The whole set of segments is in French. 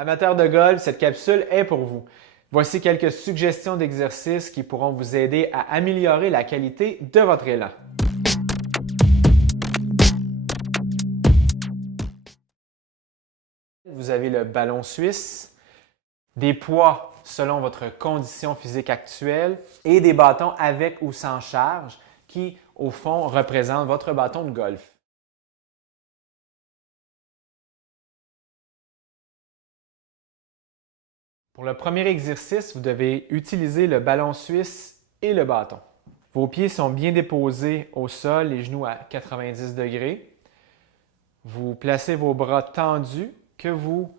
Amateurs de golf, cette capsule est pour vous. Voici quelques suggestions d'exercices qui pourront vous aider à améliorer la qualité de votre élan. Vous avez le ballon suisse, des poids selon votre condition physique actuelle et des bâtons avec ou sans charge qui, au fond, représentent votre bâton de golf. Pour le premier exercice, vous devez utiliser le ballon suisse et le bâton. Vos pieds sont bien déposés au sol, les genoux à 90 degrés. Vous placez vos bras tendus que vous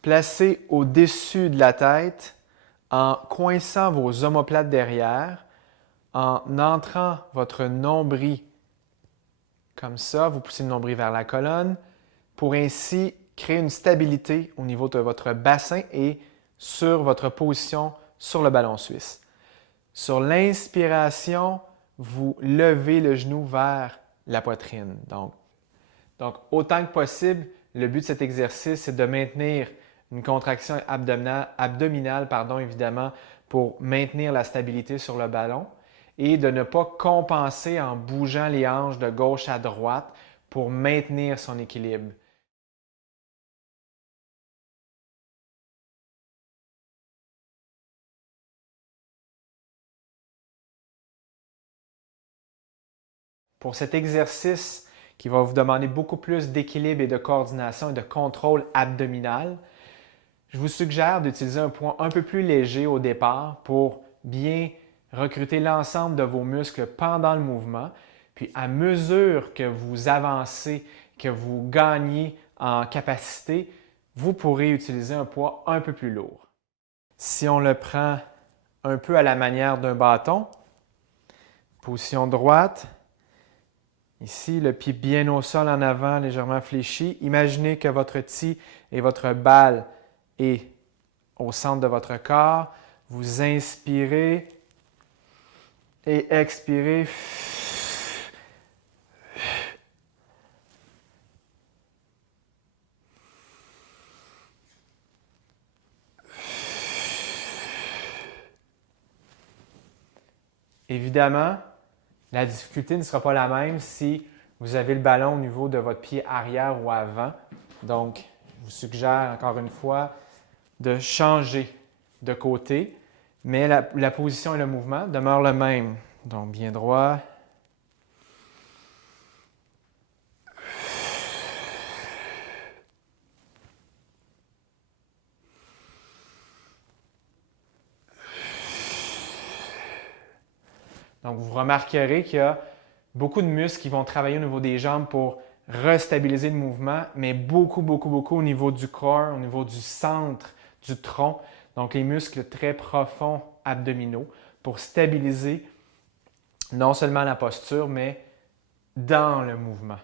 placez au-dessus de la tête en coinçant vos omoplates derrière, en entrant votre nombril comme ça. Vous poussez le nombril vers la colonne pour ainsi créer une stabilité au niveau de votre bassin et sur votre position sur le ballon suisse. Sur l'inspiration, vous levez le genou vers la poitrine. Donc, autant que possible, le but de cet exercice, c'est de maintenir une contraction abdominale, évidemment, pour maintenir la stabilité sur le ballon et de ne pas compenser en bougeant les hanches de gauche à droite pour maintenir son équilibre. Pour cet exercice qui va vous demander beaucoup plus d'équilibre et de coordination et de contrôle abdominal, je vous suggère d'utiliser un poids un peu plus léger au départ pour bien recruter l'ensemble de vos muscles pendant le mouvement. Puis à mesure que vous avancez, que vous gagnez en capacité, vous pourrez utiliser un poids un peu plus lourd. Si on le prend un peu à la manière d'un bâton, position droite, ici, le pied bien au sol en avant, légèrement fléchi. Imaginez que votre tee et votre balle est au centre de votre corps. Vous inspirez et expirez. Évidemment, la difficulté ne sera pas la même si vous avez le ballon au niveau de votre pied arrière ou avant. Donc, je vous suggère encore une fois de changer de côté, mais la position et le mouvement demeurent le même. Donc, bien droit. Donc, vous remarquerez qu'il y a beaucoup de muscles qui vont travailler au niveau des jambes pour restabiliser le mouvement, mais beaucoup au niveau du corps, au niveau du centre du tronc. Donc, les muscles très profonds abdominaux pour stabiliser non seulement la posture, mais dans le mouvement.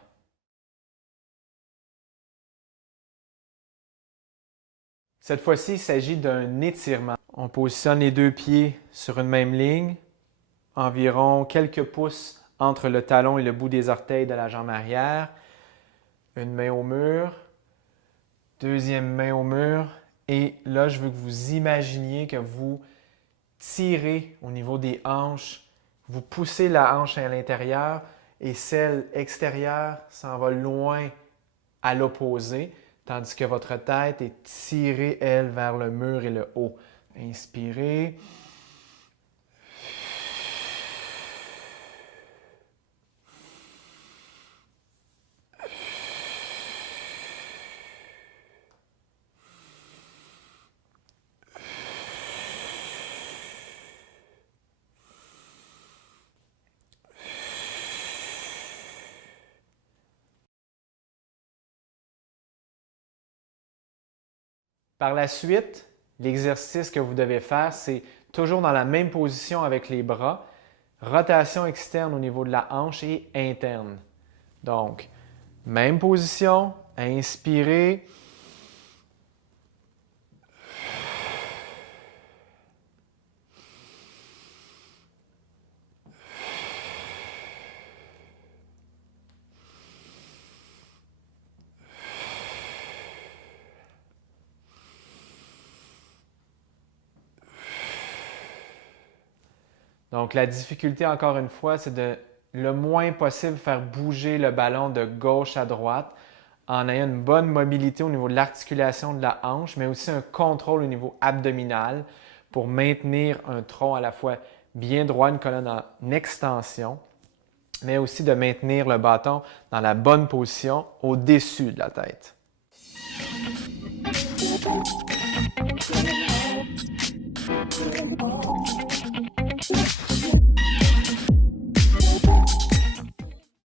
Cette fois-ci, il s'agit d'un étirement. On positionne les deux pieds sur une même ligne, environ quelques pouces entre le talon et le bout des orteils de la jambe arrière. Une main au mur, deuxième main au mur. Et là, je veux que vous imaginiez que vous tirez au niveau des hanches. Vous poussez la hanche à l'intérieur et celle extérieure s'en va loin à l'opposé, tandis que votre tête est tirée, elle, vers le mur et le haut. Inspirez. Par la suite, l'exercice que vous devez faire, c'est toujours dans la même position avec les bras, rotation externe au niveau de la hanche et interne. Donc, même position, inspirez. Donc, la difficulté, encore une fois, c'est de le moins possible faire bouger le ballon de gauche à droite en ayant une bonne mobilité au niveau de l'articulation de la hanche, mais aussi un contrôle au niveau abdominal pour maintenir un tronc à la fois bien droit, une colonne en extension, mais aussi de maintenir le bâton dans la bonne position au-dessus de la tête.